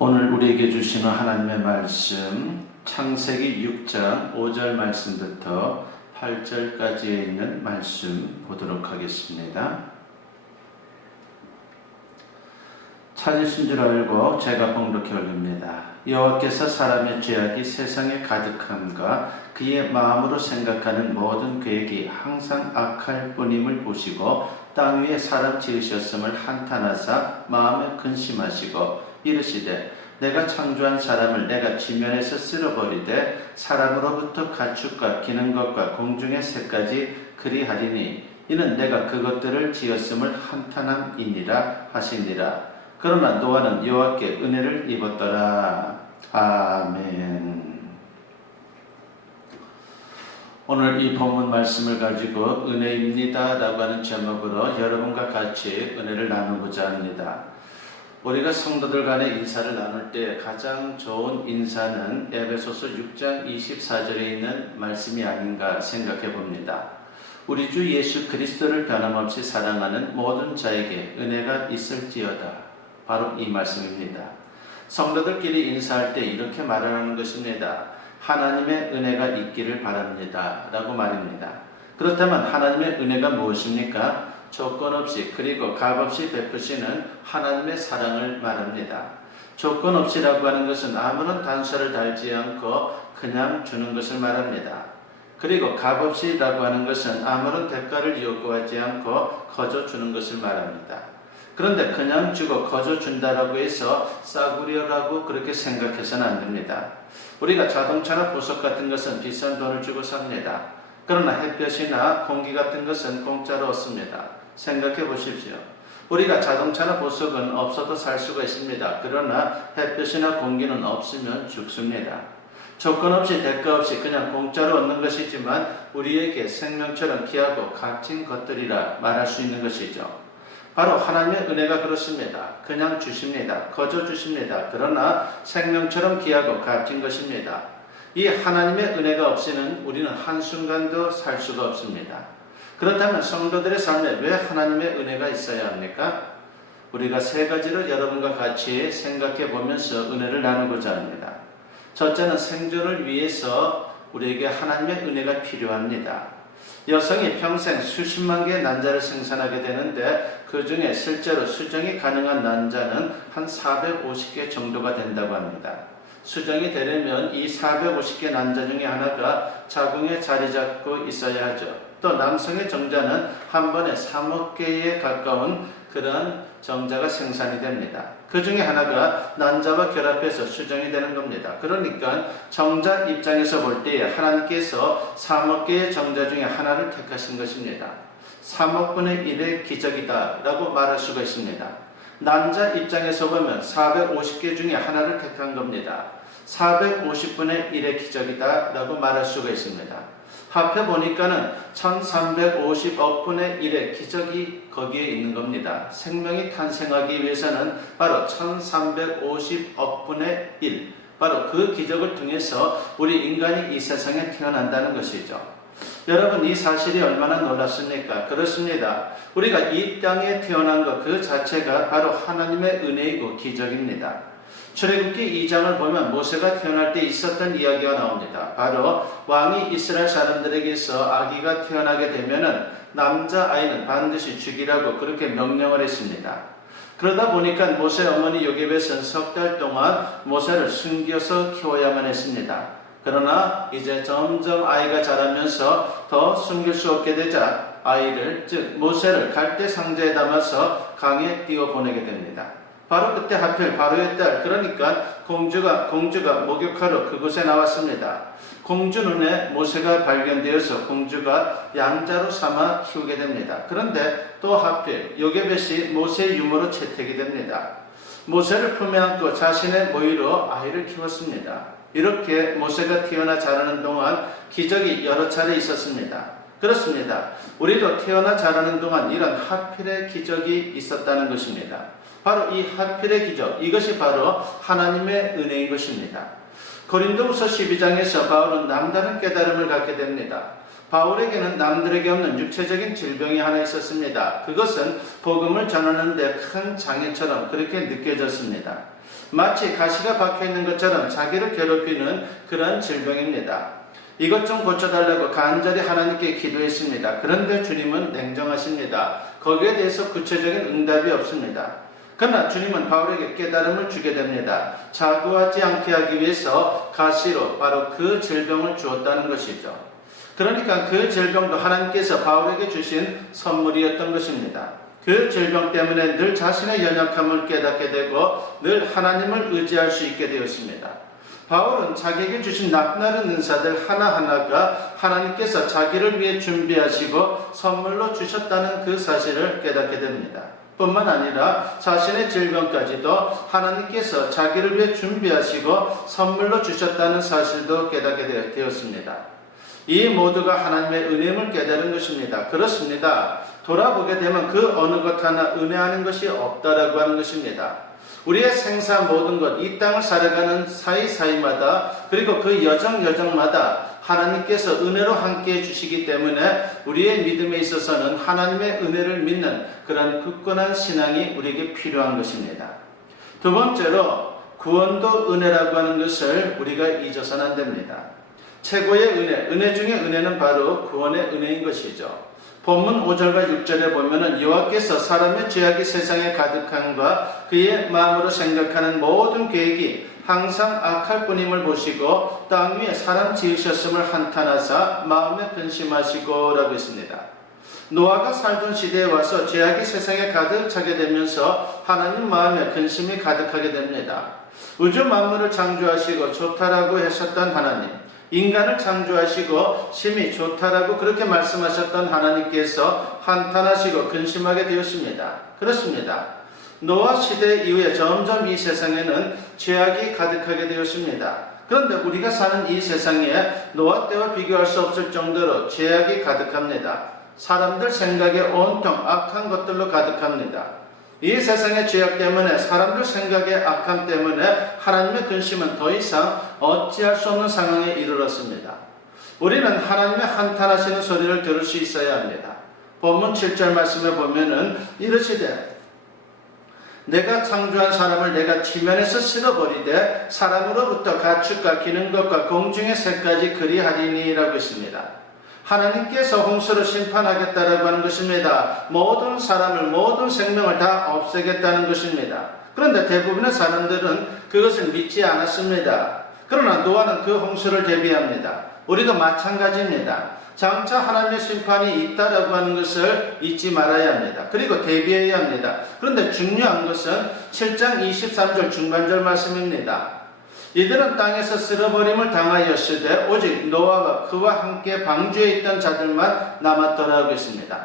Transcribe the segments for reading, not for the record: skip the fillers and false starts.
오늘 우리에게 주시는 하나님의 말씀 창세기 6장 5절 말씀부터 8절까지에 있는 말씀 보도록 하겠습니다. 찾으신 줄 알고 제가 봉독해 올립니다. 여호와께서 사람의 죄악이 세상에 가득함과 그의 마음으로 생각하는 모든 계획이 항상 악할 뿐임을 보시고 땅 위에 사람 지으셨음을 한탄하사 마음에 근심하시고 이르시되 내가 창조한 사람을 내가 지면에서 쓸어버리되 사람으로부터 가축과 기는 것과 공중의 새까지 그리하리니 이는 내가 그것들을 지었음을 한탄함이니라 하시니라. 그러나 노아는 여호와께 은혜를 입었더라. 아멘. 오늘 이 본문 말씀을 가지고 은혜입니다 라고 하는 제목으로 여러분과 같이 은혜를 나누고자 합니다. 우리가 성도들 간의 인사를 나눌 때 가장 좋은 인사는 에베소서 6장 24절에 있는 말씀이 아닌가 생각해 봅니다. 우리 주 예수 그리스도를 변함없이 사랑하는 모든 자에게 은혜가 있을지어다. 바로 이 말씀입니다. 성도들끼리 인사할 때 이렇게 말하는 것입니다. 하나님의 은혜가 있기를 바랍니다 라고 말입니다. 그렇다면 하나님의 은혜가 무엇입니까? 조건 없이 그리고 값 없이 베푸시는 하나님의 사랑을 말합니다. 조건 없이라고 하는 것은 아무런 단서를 달지 않고 그냥 주는 것을 말합니다. 그리고 값 없이라고 하는 것은 아무런 대가를 요구하지 않고 거저 주는 것을 말합니다. 그런데 그냥 주고 거저 준다라고 해서 싸구려라고 그렇게 생각해서는 안 됩니다. 우리가 자동차나 보석 같은 것은 비싼 돈을 주고 삽니다. 그러나 햇볕이나 공기 같은 것은 공짜로 얻습니다. 생각해 보십시오. 우리가 자동차나 보석은 없어도 살 수가 있습니다. 그러나 햇볕이나 공기는 없으면 죽습니다. 조건 없이 대가 없이 그냥 공짜로 얻는 것이지만 우리에게 생명처럼 귀하고 값진 것들이라 말할 수 있는 것이죠. 바로 하나님의 은혜가 그렇습니다. 그냥 주십니다. 거저 주십니다. 그러나 생명처럼 귀하고 값진 것입니다. 이 하나님의 은혜가 없이는 우리는 한순간도 살 수가 없습니다. 그렇다면 성도들의 삶에 왜 하나님의 은혜가 있어야 합니까? 우리가 세 가지를 여러분과 같이 생각해 보면서 은혜를 나누고자 합니다. 첫째는 생존을 위해서 우리에게 하나님의 은혜가 필요합니다. 여성이 평생 수십만 개의 난자를 생산하게 되는데 그 중에 실제로 수정이 가능한 난자는 한 450개 정도가 된다고 합니다. 수정이 되려면 이 450개 난자 중에 하나가 자궁에 자리 잡고 있어야 하죠. 또 남성의 정자는 한 번에 3억 개에 가까운 그런 정자가 생산이 됩니다. 그 중에 하나가 난자와 결합해서 수정이 되는 겁니다. 그러니까 정자 입장에서 볼 때 하나님께서 3억 개의 정자 중에 하나를 택하신 것입니다. 3억 분의 1의 기적이다 라고 말할 수가 있습니다. 난자 입장에서 보면 450개 중에 하나를 택한 겁니다. 450분의 1의 기적이다 라고 말할 수가 있습니다. 합해 보니까는 1350억 분의 1의 기적이 거기에 있는 겁니다. 생명이 탄생하기 위해서는 바로 1350억 분의 1, 바로 그 기적을 통해서 우리 인간이 이 세상에 태어난다는 것이죠. 여러분, 이 사실이 얼마나 놀랍습니까? 그렇습니다. 우리가 이 땅에 태어난 것 그 자체가 바로 하나님의 은혜이고 기적입니다. 출애굽기 2장을 보면 모세가 태어날 때 있었던 이야기가 나옵니다. 바로 왕이 이스라엘 사람들에게서 아기가 태어나게 되면은 남자아이는 반드시 죽이라고 그렇게 명령을 했습니다. 그러다 보니까 모세 어머니 요게벳은 석 달 동안 모세를 숨겨서 키워야만 했습니다. 그러나 이제 점점 아이가 자라면서 더 숨길 수 없게 되자 아이를, 즉 모세를 갈대 상자에 담아서 강에 띄워 보내게 됩니다. 바로 그때 하필 바로의 딸, 그러니까 공주가 목욕하러 그곳에 나왔습니다. 공주 눈에 모세가 발견되어서 공주가 양자로 삼아 키우게 됩니다. 그런데 또 하필 요게벳이 모세의 유모로 채택이 됩니다. 모세를 품에 안고 자신의 모유로 아이를 키웠습니다. 이렇게 모세가 태어나 자라는 동안 기적이 여러 차례 있었습니다. 그렇습니다. 우리도 태어나 자라는 동안 이런 하필의 기적이 있었다는 것입니다. 바로 이 하필의 기적, 이것이 바로 하나님의 은혜인 것입니다. 고린도후서 12장에서 바울은 남다른 깨달음을 갖게 됩니다. 바울에게는 남들에게 없는 육체적인 질병이 하나 있었습니다. 그것은 복음을 전하는 데 큰 장애처럼 그렇게 느껴졌습니다. 마치 가시가 박혀있는 것처럼 자기를 괴롭히는 그런 질병입니다. 이것 좀 고쳐달라고 간절히 하나님께 기도했습니다. 그런데 주님은 냉정하십니다. 거기에 대해서 구체적인 응답이 없습니다. 그러나 주님은 바울에게 깨달음을 주게 됩니다. 자고하지 않게 하기 위해서 가시로 바로 그 질병을 주었다는 것이죠. 그러니까 그 질병도 하나님께서 바울에게 주신 선물이었던 것입니다. 그 질병 때문에 늘 자신의 연약함을 깨닫게 되고 늘 하나님을 의지할 수 있게 되었습니다. 바울은 자기에게 주신 남다른 은사들 하나하나가 하나님께서 자기를 위해 준비하시고 선물로 주셨다는 그 사실을 깨닫게 됩니다. 뿐만 아니라 자신의 질병까지도 하나님께서 자기를 위해 준비하시고 선물로 주셨다는 사실도 깨닫게 되었습니다. 이 모두가 하나님의 은혜임을 깨달은 것입니다. 그렇습니다. 돌아보게 되면 그 어느 것 하나 은혜하는 것이 없다라고 하는 것입니다. 우리의 생사한 모든 것, 이 땅을 살아가는 사이사이마다 그리고 그 여정여정마다 하나님께서 은혜로 함께해 주시기 때문에 우리의 믿음에 있어서는 하나님의 은혜를 믿는 그런 굳건한 신앙이 우리에게 필요한 것입니다. 두 번째로 구원도 은혜라고 하는 것을 우리가 잊어서는 안 됩니다. 최고의 은혜 중에 은혜는 바로 구원의 은혜인 것이죠. 본문 5절과 6절에 보면은 여호와께서 사람의 죄악이 세상에 가득함과 그의 마음으로 생각하는 모든 계획이 항상 악할 뿐임을 보시고 땅 위에 사람 지으셨음을 한탄하사 마음에 근심하시고 라고 했습니다. 노아가 살던 시대에 와서 죄악이 세상에 가득 차게 되면서 하나님 마음에 근심이 가득하게 됩니다. 우주 만물을 창조하시고 좋다라고 하셨던 하나님, 인간을 창조하시고 심히 좋다라고 그렇게 말씀하셨던 하나님께서 한탄하시고 근심하게 되었습니다. 그렇습니다. 노아 시대 이후에 점점 이 세상에는 죄악이 가득하게 되었습니다. 그런데 우리가 사는 이 세상에 노아 때와 비교할 수 없을 정도로 죄악이 가득합니다. 사람들 생각에 온통 악한 것들로 가득합니다. 이 세상의 죄악 때문에 사람들 생각의 악함 때문에 하나님의 근심은 더 이상 어찌할 수 없는 상황에 이르렀습니다. 우리는 하나님의 한탄하시는 소리를 들을 수 있어야 합니다. 본문 7절 말씀에 보면은 이르시되 내가 창조한 사람을 내가 지면에서 쓸어버리되 사람으로부터 가축과 기는 것과 공중의 새까지 그리하리니 라고 했습니다. 하나님께서 홍수로 심판하겠다라고 하는 것입니다. 모든 사람을 모든 생명을 다 없애겠다는 것입니다. 그런데 대부분의 사람들은 그것을 믿지 않았습니다. 그러나 노아는 그 홍수를 대비합니다. 우리도 마찬가지입니다. 장차 하나님의 심판이 있다라고 하는 것을 잊지 말아야 합니다. 그리고 대비해야 합니다. 그런데 중요한 것은 7장 23절 중간절 말씀입니다. 이들은 땅에서 쓸어버림을 당하였으되 오직 노아와 그와 함께 방주에 있던 자들만 남았더라고 했습니다.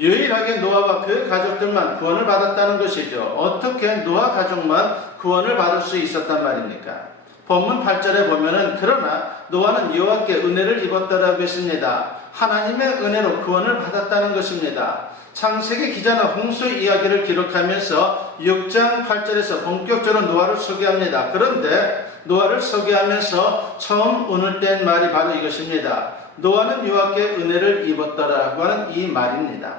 유일하게 노아와 그 가족들만 구원을 받았다는 것이죠. 어떻게 노아 가족만 구원을 받을 수 있었단 말입니까? 본문 8절에 보면은 그러나 노아는 여호와께 은혜를 입었더라고 했습니다. 하나님의 은혜로 구원을 받았다는 것입니다. 창세기 기자는 홍수 이야기를 기록하면서 6장 8절에서 본격적으로 노아를 소개합니다. 그런데 노아를 소개하면서 처음 오늘 뗀 말이 바로 이것입니다. 노아는 여호와께 은혜를 입었더라고 하는 이 말입니다.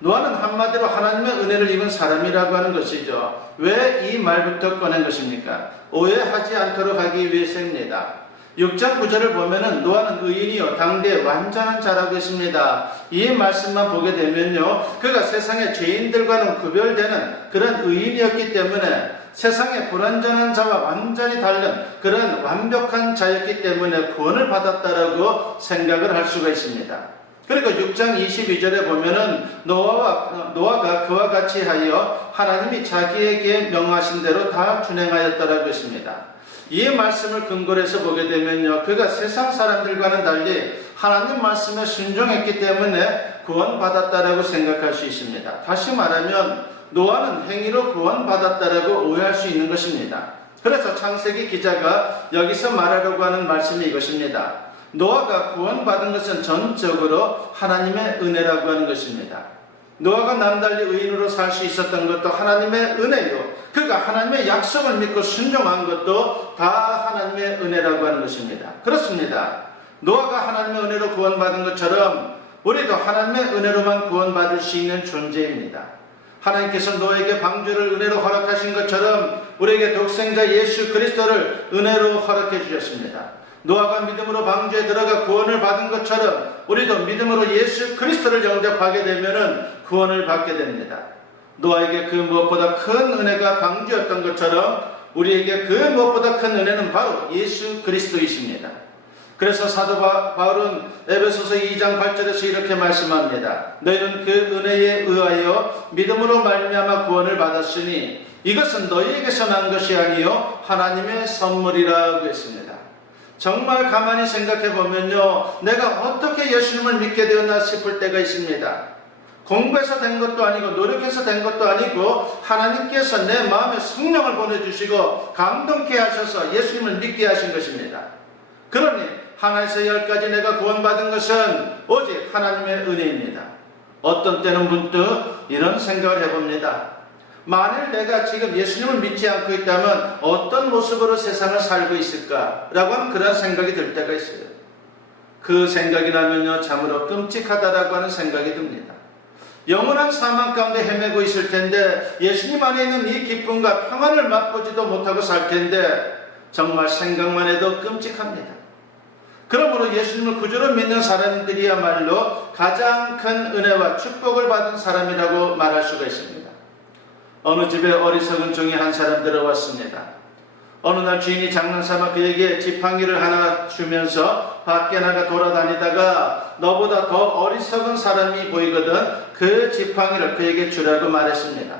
노아는 한마디로 하나님의 은혜를 입은 사람이라고 하는 것이죠. 왜 이 말부터 꺼낸 것입니까? 오해하지 않도록 하기 위해서입니다. 6장 9절을 보면은 노아는 의인이요 당대의 완전한 자라고 했습니다. 이 말씀만 보게 되면요, 그가 세상의 죄인들과는 구별되는 그런 의인이었기 때문에 세상의 불완전한 자와 완전히 다른 그런 완벽한 자였기 때문에 구원을 받았다라고 생각을 할 수가 있습니다. 그리고 6장 22절에 보면은 노아가 그와 같이 하여 하나님이 자기에게 명하신 대로 다 준행하였다라고 했습니다. 이 말씀을 근거로 해서 보게 되면요, 그가 세상 사람들과는 달리 하나님 말씀에 순종했기 때문에 구원받았다라고 생각할 수 있습니다. 다시 말하면 노아는 행위로 구원받았다라고 오해할 수 있는 것입니다. 그래서 창세기 기자가 여기서 말하려고 하는 말씀이 이것입니다. 노아가 구원받은 것은 전적으로 하나님의 은혜라고 하는 것입니다. 노아가 남달리 의인으로 살 수 있었던 것도 하나님의 은혜요, 그가 하나님의 약속을 믿고 순종한 것도 다 하나님의 은혜라고 하는 것입니다. 그렇습니다. 노아가 하나님의 은혜로 구원받은 것처럼 우리도 하나님의 은혜로만 구원받을 수 있는 존재입니다. 하나님께서 노아에게 방주를 은혜로 허락하신 것처럼 우리에게 독생자 예수 그리스도를 은혜로 허락해 주셨습니다. 노아가 믿음으로 방주에 들어가 구원을 받은 것처럼 우리도 믿음으로 예수 그리스도를 영접하게 되면 구원을 받게 됩니다. 노아에게 그 무엇보다 큰 은혜가 방주였던 것처럼 우리에게 그 무엇보다 큰 은혜는 바로 예수 그리스도이십니다. 그래서 사도 바울은 에베소서 2장 8절에서 이렇게 말씀합니다. 너희는 그 은혜에 의하여 믿음으로 말미암아 구원을 받았으니 이것은 너희에게서 난 것이 아니요 하나님의 선물이라고 했습니다. 정말 가만히 생각해 보면요, 내가 어떻게 예수님을 믿게 되었나 싶을 때가 있습니다. 공부해서 된 것도 아니고 노력해서 된 것도 아니고 하나님께서 내 마음에 성령을 보내주시고 감동케 하셔서 예수님을 믿게 하신 것입니다. 그러니 하나에서 10까지 내가 구원받은 것은 오직 하나님의 은혜입니다. 어떤 때는 문득 이런 생각을 해봅니다. 만일 내가 지금 예수님을 믿지 않고 있다면 어떤 모습으로 세상을 살고 있을까라고 하는 그런 생각이 들 때가 있어요. 그 생각이 나면요, 참으로 끔찍하다라고 하는 생각이 듭니다. 영원한 사망 가운데 헤매고 있을 텐데 예수님 안에 있는 이 기쁨과 평안을 맛보지도 못하고 살 텐데 정말 생각만 해도 끔찍합니다. 그러므로 예수님을 구주로 믿는 사람들이야말로 가장 큰 은혜와 축복을 받은 사람이라고 말할 수가 있습니다. 어느 집에 어리석은 종이 한 사람 들어왔습니다. 어느 날 주인이 장난삼아 그에게 지팡이를 하나 주면서 밖에 나가 돌아다니다가 너보다 더 어리석은 사람이 보이거든 그 지팡이를 그에게 주라고 말했습니다.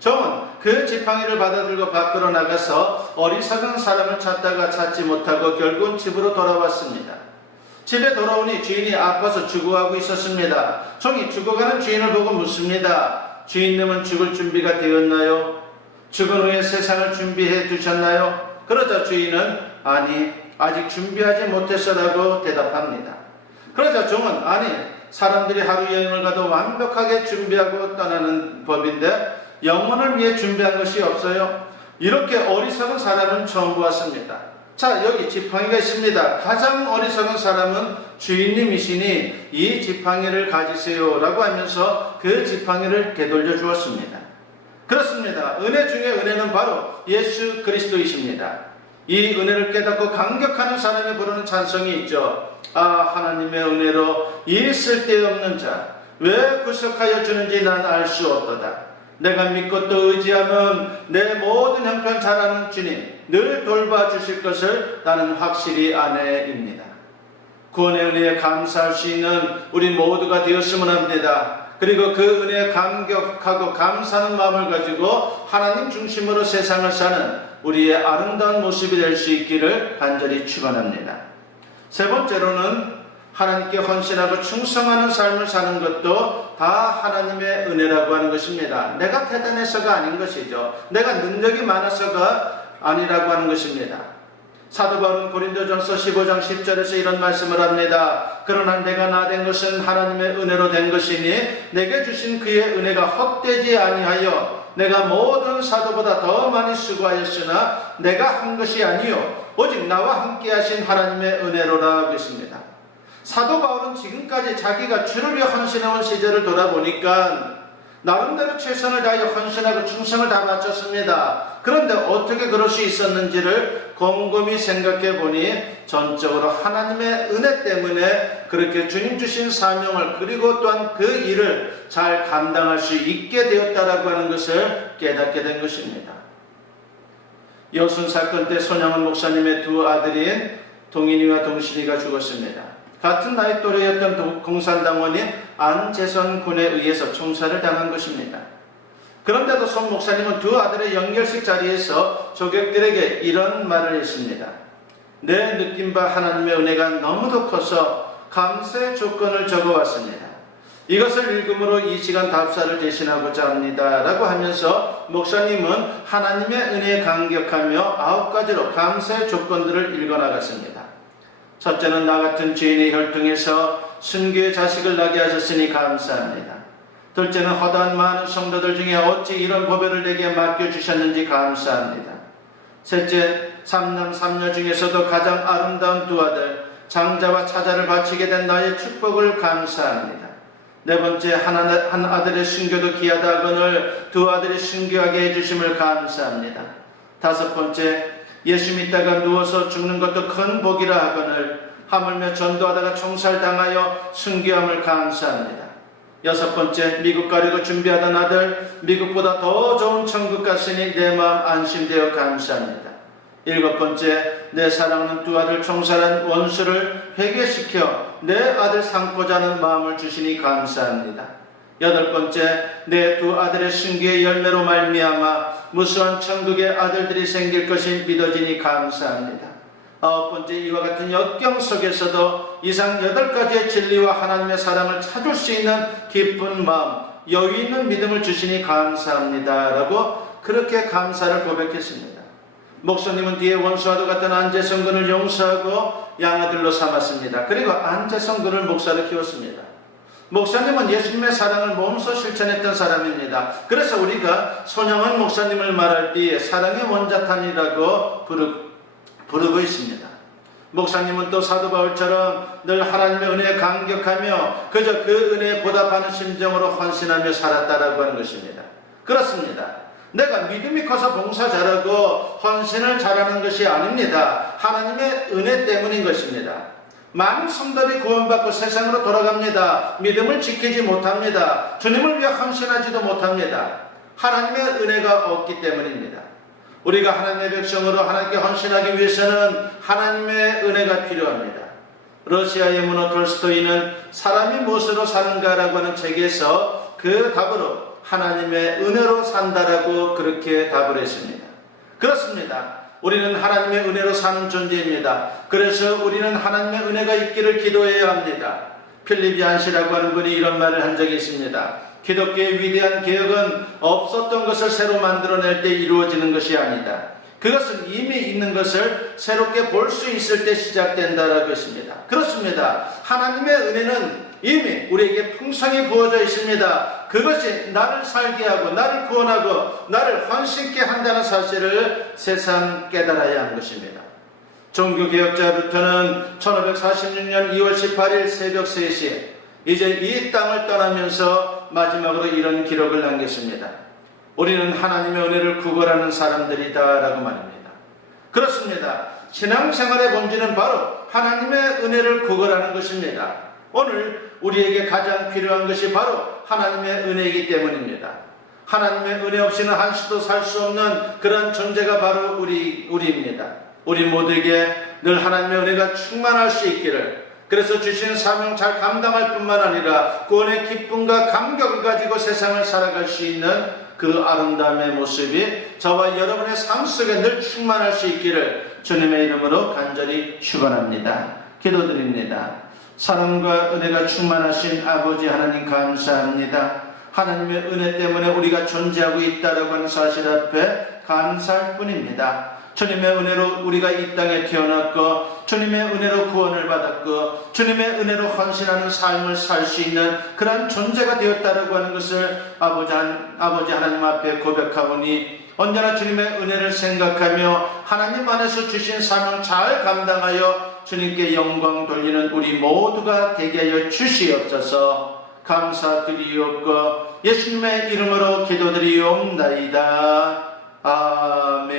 종은 그 지팡이를 받아들고 밖으로 나가서 어리석은 사람을 찾다가 찾지 못하고 결국은 집으로 돌아왔습니다. 집에 돌아오니 주인이 아파서 죽어가고 있었습니다. 종이 죽어가는 주인을 보고 묻습니다. 주인님은 죽을 준비가 되었나요? 죽은 후에 세상을 준비해 두셨나요? 그러자 주인은 아니 아직 준비하지 못했어라고 대답합니다. 그러자 종은 아니 사람들이 하루 여행을 가도 완벽하게 준비하고 떠나는 법인데 영혼을 위해 준비한 것이 없어요? 이렇게 어리석은 사람은 처음 보았습니다. 자, 여기 지팡이가 있습니다. 가장 어리석은 사람은 주인님이시니 이 지팡이를 가지세요 라고 하면서 그 지팡이를 되돌려 주었습니다. 그렇습니다. 은혜 중에 은혜는 바로 예수 그리스도이십니다. 이 은혜를 깨닫고 감격하는 사람이 부르는 찬송이 있죠. 아, 하나님의 은혜로 이 쓸데없는 자 왜 구속하여 주는지 난 알 수 없도다. 내가 믿고 또 의지하면 내 모든 형편 잘하는 주님 늘 돌봐주실 것을 나는 확실히 아네입니다. 구원의 은혜에 감사할 수 있는 우리 모두가 되었으면 합니다. 그리고 그 은혜에 감격하고 감사하는 마음을 가지고 하나님 중심으로 세상을 사는 우리의 아름다운 모습이 될 수 있기를 간절히 축원합니다. 세 번째로는 하나님께 헌신하고 충성하는 삶을 사는 것도 다 하나님의 은혜라고 하는 것입니다. 내가 대단해서가 아닌 것이죠. 내가 능력이 많아서가 아니라고 하는 것입니다. 사도 바울은 고린도전서 15장 10절에서 이런 말씀을 합니다. 그러나 내가 나 된 것은 하나님의 은혜로 된 것이니 내게 주신 그의 은혜가 헛되지 아니하여 내가 모든 사도보다 더 많이 수고하였으나 내가 한 것이 아니요 오직 나와 함께 하신 하나님의 은혜로라고 했습니다. 사도 바울은 지금까지 자기가 주를 위해 헌신해온 시절을 돌아보니까 나름대로 최선을 다하여 헌신하고 충성을 다 바쳤습니다. 그런데 어떻게 그럴 수 있었는지를 곰곰이 생각해 보니 전적으로 하나님의 은혜 때문에 그렇게 주님 주신 사명을 그리고 또한 그 일을 잘 감당할 수 있게 되었다라고 하는 것을 깨닫게 된 것입니다. 여순 사건 때 손양원 목사님의 두 아들인 동인이와 동신이가 죽었습니다. 같은 나이 또래였던 공산당원인 안재선 군에 의해서 총살을 당한 것입니다. 그런데도 손 목사님은 두 아들의 연결식 자리에서 조객들에게 이런 말을 했습니다. 내 느낀 바 하나님의 은혜가 너무도 커서 감사의 조건을 적어왔습니다. 이것을 읽음으로 이 시간 답사를 대신하고자 합니다 라고 하면서 목사님은 하나님의 은혜에 감격하며 9가지로 감사의 조건들을 읽어나갔습니다. 첫째는 나 같은 죄인의 혈통에서 순교의 자식을 낳게 하셨으니 감사합니다. 둘째는 허다한 많은 성도들 중에 어찌 이런 보배를 내게 맡겨주셨는지 감사합니다. 셋째, 3남 3녀 중에서도 가장 아름다운 두 아들 장자와 차자를 바치게 된 나의 축복을 감사합니다. 네 번째, 한 아들의 순교도 귀하다거늘 두 아들이 순교하게 해주심을 감사합니다. 다섯 번째, 예수 믿다가 누워서 죽는 것도 큰 복이라 하거늘 하물며 전도하다가 총살당하여 순교함을 감사합니다. 여섯 번째, 미국 가려고 준비하던 아들, 미국보다 더 좋은 천국 갔으니 내 마음 안심되어 감사합니다. 일곱 번째, 내 사랑하는 두 아들 총살한 원수를 회개시켜 내 아들 삼고자 하는 마음을 주시니 감사합니다. 여덟 번째, 내 두 아들의 순교의 열매로 말미암아 무수한 천국의 아들들이 생길 것이 믿어지니 감사합니다. 아홉 번째, 이와 같은 역경 속에서도 이상 8가지의 진리와 하나님의 사랑을 찾을 수 있는 기쁜 마음, 여유 있는 믿음을 주시니 감사합니다 라고 그렇게 감사를 고백했습니다. 목사님은 뒤에 원수와도 같은 안재성 군을 용서하고 양아들로 삼았습니다. 그리고 안재성 군을 목사로 키웠습니다. 목사님은 예수님의 사랑을 몸소 실천했던 사람입니다. 그래서 우리가 손영은 목사님을 말할 때 사랑의 원자탄이라고 부르고 있습니다. 목사님은 또 사도 바울처럼 늘 하나님의 은혜에 감격하며 그저 그 은혜에 보답하는 심정으로 헌신하며 살았다라고 하는 것입니다. 그렇습니다. 내가 믿음이 커서 봉사 잘하고 헌신을 잘하는 것이 아닙니다. 하나님의 은혜 때문인 것입니다. 많은 성도들이 구원받고 세상으로 돌아갑니다. 믿음을 지키지 못합니다. 주님을 위해 헌신하지도 못합니다. 하나님의 은혜가 없기 때문입니다. 우리가 하나님의 백성으로 하나님께 헌신하기 위해서는 하나님의 은혜가 필요합니다. 러시아의 문호 톨스토이는 사람이 무엇으로 사는가라고 하는 책에서 그 답으로 하나님의 은혜로 산다라고 그렇게 답을 했습니다. 그렇습니다. 우리는 하나님의 은혜로 사는 존재입니다. 그래서 우리는 하나님의 은혜가 있기를 기도해야 합니다. 필립 얀시라고 하는 분이 이런 말을 한 적이 있습니다. 기독교의 위대한 개혁은 없었던 것을 새로 만들어낼 때 이루어지는 것이 아니다. 그것은 이미 있는 것을 새롭게 볼 수 있을 때 시작된다라고 했습니다. 그렇습니다. 하나님의 은혜는 이미 우리에게 풍성히 부어져 있습니다. 그것이 나를 살게 하고 나를 구원하고 나를 헌신케 한다는 사실을 세상 깨달아야 하는 것입니다. 종교개혁자 루터는 1546년 2월 18일 새벽 3시에 이제 이 땅을 떠나면서 마지막으로 이런 기록을 남겼습니다. 우리는 하나님의 은혜를 구걸하는 사람들이다 라고 말입니다. 그렇습니다. 신앙생활의 본질은 바로 하나님의 은혜를 구걸하는 것입니다. 오늘 우리에게 가장 필요한 것이 바로 하나님의 은혜이기 때문입니다. 하나님의 은혜 없이는 한시도 살 수 없는 그런 존재가 바로 우리입니다. 우리 모두에게 늘 하나님의 은혜가 충만할 수 있기를, 그래서 주신 사명 잘 감당할 뿐만 아니라 구원의 기쁨과 감격을 가지고 세상을 살아갈 수 있는 그 아름다움의 모습이 저와 여러분의 삶 속에 늘 충만할 수 있기를 주님의 이름으로 간절히 축원합니다. 기도드립니다. 사랑과 은혜가 충만하신 아버지 하나님 감사합니다. 하나님의 은혜 때문에 우리가 존재하고 있다라고 하는 사실 앞에 감사할 뿐입니다. 주님의 은혜로 우리가 이 땅에 태어났고 주님의 은혜로 구원을 받았고 주님의 은혜로 헌신하는 삶을 살 수 있는 그런 존재가 되었다라고 하는 것을 아버지 하나님 앞에 고백하오니 언제나 주님의 은혜를 생각하며 하나님 안에서 주신 사명 잘 감당하여 주님께 영광 돌리는 우리 모두가 되게 하여 주시옵소서. 감사드리옵고 예수님의 이름으로 기도드리옵나이다.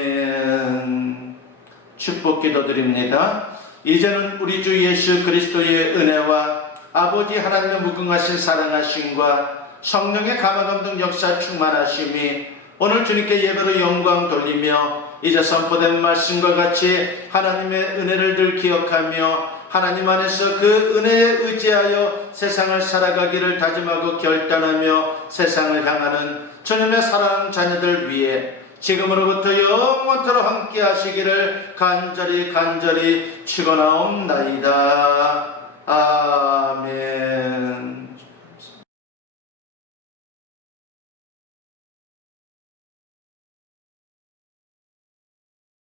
아멘. 축복 기도드립니다. 이제는 우리 주 예수 그리스도의 은혜와 아버지 하나님의 무궁하신 사랑하심과 성령의 감화감동 역사 충만하심이 오늘 주님께 예배로 영광 돌리며 이제 선포된 말씀과 같이 하나님의 은혜를 늘 기억하며 하나님 안에서 그 은혜에 의지하여 세상을 살아가기를 다짐하고 결단하며 세상을 향하는 주님의 사랑하는 자녀들 위해 지금으로부터 영원토록 함께 하시기를 간절히 축원하옵나이다. 아멘.